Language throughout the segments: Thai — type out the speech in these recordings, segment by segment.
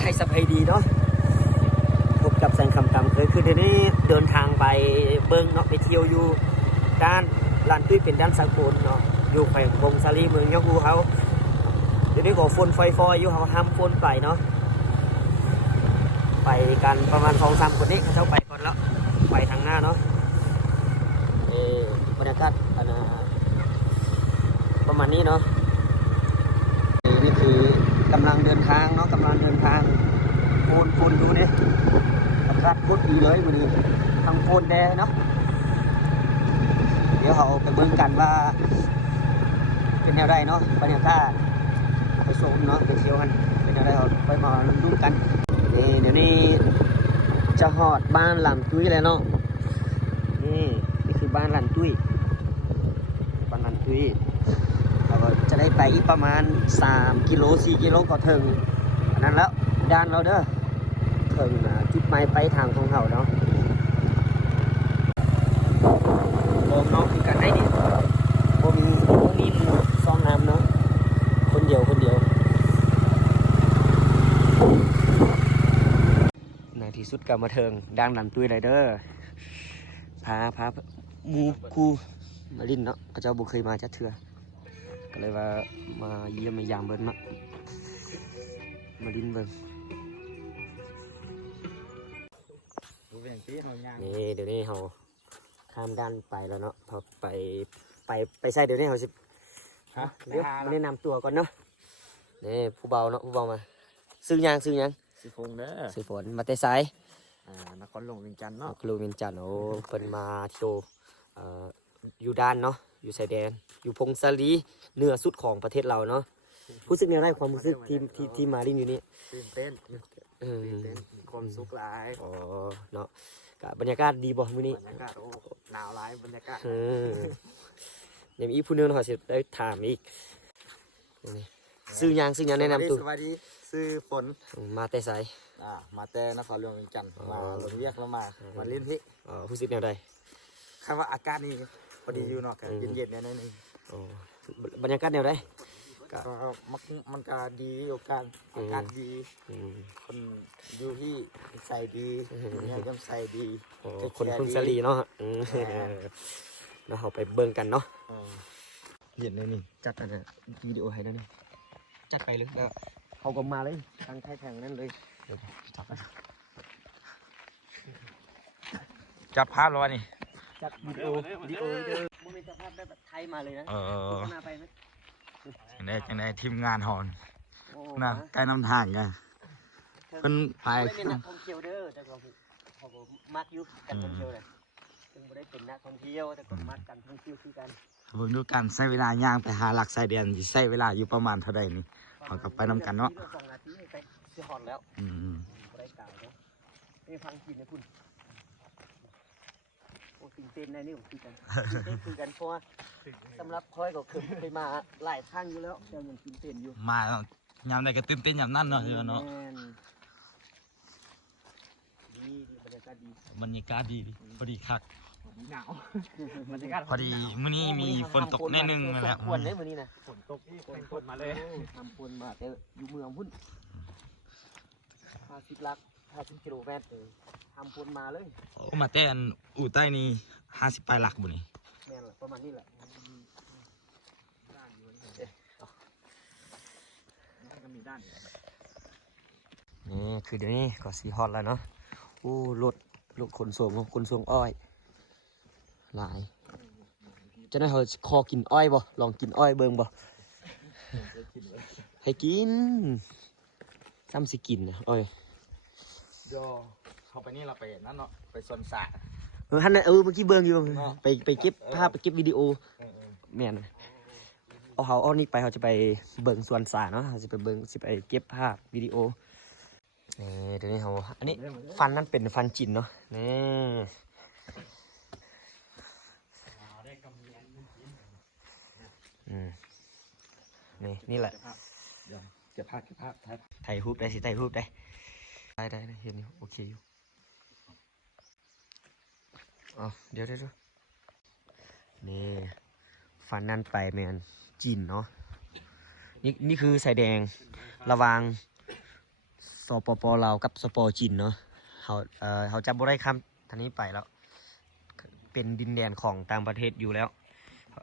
ไทยสบายดีเนาะพบกับแสงคำกำเคยคือเดี๋ยวนี้เดินทางไปเบิ้งเนาะไปเที่ยวอยู่ด้านลานตุ้ยเป็นด้านสากลเนาะอยู่แขวงพงสาลีเมืองยะฮูเขาเดี๋ยวนี้ก็ฝนไฟฟอยอยู่เขาห้ามฝนไปเนาะไปกันประมาณสองสามคนนี้เขาจ้าไปก่อนแล้วไปทางหน้าเนาะเออบรรยากาศอันนะประมาณนี้เนาะ นี่คือกำลังเดินทางเนาะกำลังเดินทางโอนโอนดูเนี่ยอากาศโคตรดี เลยวันนี้ทางโอนแดงเนาะเดี๋ยวเขาไปเบิ่งกันว่า เป็นแนวใดเนาะบรรยากาศไปชมเนาะไปเที่ยวกันเป็นแนวใดเราไปมาดูกันนี่เดี๋ยวนี้จะหอดบ้านหลังตุ้ยแล้วเนาะนี่นี่คือบ้านหลังตุ้ยบ้านหลังตุ้ยเราก็จะได้ไปอีกประมาณ 3 กิโล4กิโลก็ถึงอันนั้นแล้วด้านเราเด้อ ถึงอ่าจุดหมายไปทางของเขาเนาะโองน้องคือกันได้ดิโบมีโบมีหมู่ซองน้ำเนาะคนเดียวคนเดียวในที่สุดก็มาเทิงด้านหลังตุ้ยไรเด้อพาพาหมูคูมาลินเนาะเขาเจ้าบุเคยมาจัดเถื่อก็เลยว่ามาเยี่ยมมายามเบิ้งเนามาดินเบิ้ง เป็นที่เขาย่างนี่เดี๋ยวนี้เขาข้ามด้านไปแล้วเนาะพอไปไปไปใส่เดี๋ยวนี้เขาสิฮะเดี๋ยวหามาแนะนำตัวก่อนเนาะนี่ผู้เบาเนาะผู้เบามาซื้อหยังซื้อหยังสิพงเด้อซื้อฝนมาแต่ไซอ่านครหลวงเวียงจันทน์เนาะครูมินจันทน์โอ้เพิ่นมาเที่ยวเอ่ออยู่ด้านเนาะอยู่ชายแดน อยู่พงศาลีเหนือสุดของประเทศเราเนาะรู้สึกยังไงความรู้สึกที่ที่ที่มาลินอยู่นี่ตื่นเต้น เออตื่นเต้นมีความสุขหลายอ๋อเนาะก็บรรยากาศดีบ่มื้อนี้บรรยากาศโอ้หนาวหลายบรรยากาศอืมเดี๋ยวมีอีกผู้หนึงเขาสิได้ถามอีกนี่ซื้อหยังซื้อหยังแนะนำตัวสวัสดีซื้อฝนมาแต่ไส อ่ามาแต่นครหลวงเวียงจันทน์อ๋อ มาลงเวียกแล้วมามาเล่นที่อ๋อผู้สิแนวใด คำว่าอากาศนี่พอดีอยู่เนาะกันอืม เย็นๆเนี่ยนิดนึงอ๋อบรรยากาศแนวใด ก็มันมันก็ดีอยู่กันอากาศดีคนอยู่ที่ใส่ดีเนี่ยยังใส่ดีคนคนดีสลีเนาะอืมแล้วเราไปเบิ่งกันเนาะเห็นเลยนี่จัดอันน่ะวิดีโอให้แล้วนี่จัดไปเลยแล้วเขาก็มาเลยทางไทยทางนั้นเลยเดี๋ยวจับไปจับภาพแล้ววะนี่จัดวิดีโอวิดีโอวิดีโอโมเมนต์ภาพได้แบบไทยมาเลยนะเออโฆษณาไปไหม จังได้จังได้ทีมงานหอนโอ้นะใกล้น้ำทางไงเพิ่นไปไม่เป็นนักท่องเที่ยวเด้อแต่ก็เขาก็มักอยู่การท่องเที่ยวเลยถึงไม่ได้เป็นนักท่องเที่ยวแต่ก็มักการท่องเที่ยวคือกันเบิ่งดูกันใช้เวลาย่างไปหาหลักสายเดียนสิใช้เวลาอยู่ประมาณเท่าใดนี่เอากลับไปนำกันเนาะสองนาทีไปเสียหอนแล้วอืมบ่ได้กล่าวเนาะนี่ฟังกินนะคุณ โอ้ตื่นเต้นนะนี่ผมคือกันตื่นเต้นคือกันเพราะว่าสำหรับคอยก็เคยเคยมาหลายครั้งอยู่แล้วแต่ยังตื่นเต้นอยู่มายามใดก็ตื่นเต้นยามนั้นเนาะเดี๋ยวเนาะแม่นดีดีบรรยากาศดีบรรยากาศดีดิพอดีคัก หนาวบรรยากาศพอดีมื้อนี้มีฝนตกแน่นึงแหแหละละควรได้มื้อนี้นะฝนตกที่ฝนมาเลย ทำฝนมาแต่อยู่เมืองพุ่น50ลัก 50กิโลเมตรเออทำฝนมาเลยโอ้มาแต่อันอู่ใต้นี่50ปลายหลักบ่นี่แม่นแหละประมาณนี้แหละก็มีด้านนี่คือเดี๋ยวนี้ก็สีฮอตแล้วเนาะโอ้รถรถขนส่งขนส่งอ้อย หลาย จะได้เขาคอกินอ้อยบ่ลองกินอ้อยเบิ่งบ่ให้กินซ้ำสิกินนะอ้อย โยเข้าไปนี่เราไปนั่นเนาะไปสวนสาเออฮันน่ะเออเมื่อกี้เบิ่งอยู่ เนาะ ไปไปเก็บภาพไปเก็บวิดีโอแม่นเอาเขาเอานี่ไปเขาจะไปเบิ่งสวนสาเนาะเขาจะไปเบิ่งสิไปเก็บภาพวิดีโอนี่เดี๋ยวนี้เขาอันนี้ฟันนั่นเป็นฟันจินเนาะนี่อืมนี่นี่แหละเก็บภาพเก็บภาพถ่ายถ่ายรูปได้สิถ่ายรูปได้ ได้ได้เห็นอยู่โอเคอยู่อ๋อเดี๋ยวเดี๋ยวยวนี่ฟันนั่นไปแมนจีนเนาะนี่นี่คือสายแดงระวางสปปลากับสปจีนเนาะเขาเอ่อเขาจะบ่ได้ข้ามทางนี้ไปแล้ว เป็นดินแดนของต่างประเทศอยู่แล้ว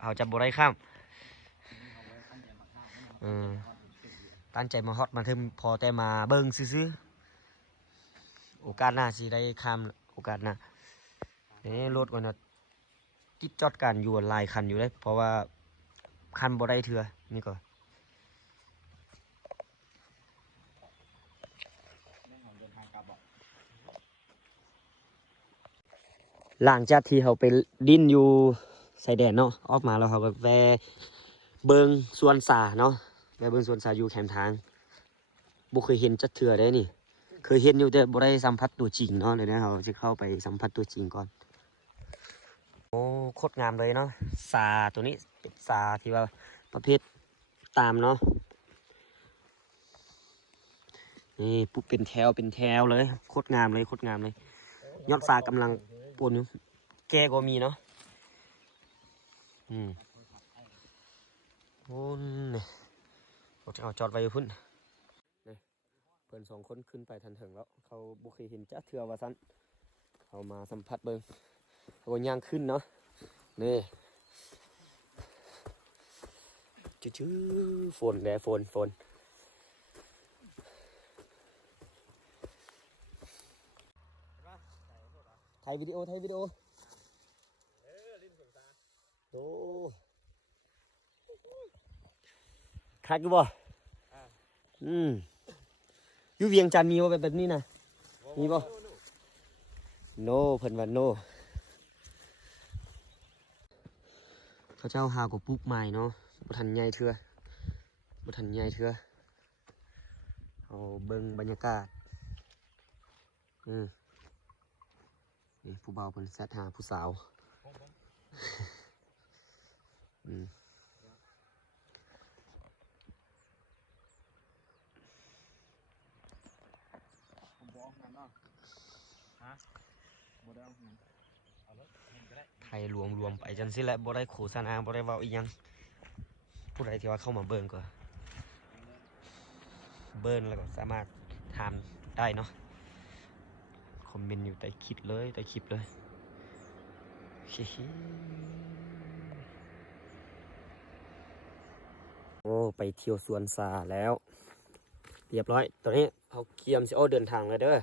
เขาจะบ่ได้ข้ามตั้งใจมาฮอตมาถึงพอแต่มาเบิ่งซื่อ โอกาสหน้าสิได้ข้ามโอกาสหน้านี่รถกันนะติดจอดกันอยู่หลายคันอยู่เลยเพราะว่าคันบ่ได้เถื่อนี่ก็หลังจากที่เขาไปดิ้นอยู่ชายแดนเนาะออกมาแล้วเขาก็แวเบิงสวนสาเนาะแวเบิงสวนสาอยู่แคมทางบุเคยเห็นจัดเถื่อได้นี่ เคยเห็นอยู่แต่บ่ได้สัมผัสตัวจริงเนาะเลยนะเขาจะเข้าไปสัมผัสตัวจริงก่อน โอ้โคตรงามเลยเนาะสาตัวนี้เป็นสาที่ว่าประเภทตามเนาะนี่ปุ๊บเป็นแถวเป็นแถวเลยโคตรงามเลยโคตรงามเลยยอดสากำลังปนอยู่แกก็มีเนาะอืมโอ้นี่เราจะเอาจอดไว้พุ่นนี่เพื่อนสองคนขึ้นไปทันถึงแล้ว เขาบุเคยเห็นจ้าเถื่อว่าสั้นเขามาสัมผัสเบิงเขาก็ย่างขึ้นเนาะนี่จื้อๆฝนแหละฝนฝนถ่ายวิดีโอถ่ายวิดีโอโอ้คักอยู่บ่อืม อยู่เวียงจันทน์มีบ่แบบแบบนี้นะมีบ่โนเพิ่นว่าโนเขาเจ้าหากว่าปลูกใหม่เนาะบ่ทันใหญ่เทื่อบ่ทันใหญ่เทื่อเอาเบิ่งบรรยากาศอืมนี่ผู้เบาวเพิ่นแซดหาผู้สาวอืมบอกงั้นเนาะฮะบ่ ไทยรวมรวมไปจังสิแหละบ่ได้โฆษณาบ่ได้เว้าอีหยัง ผู้ใดที่ว่าเข้ามาเบิ่งก็เบิ่งแล้วก็สามารถถามได้เนาะ คอมเมนต์อยู่ใต้คลิปเลยใต้คลิปเลยฮิฮิโอ้ไปเที่ยวสวนสาแล้ว เรียบร้อย ตอนนี้เขาเกียมสิโอเดินทางเลยเด้อ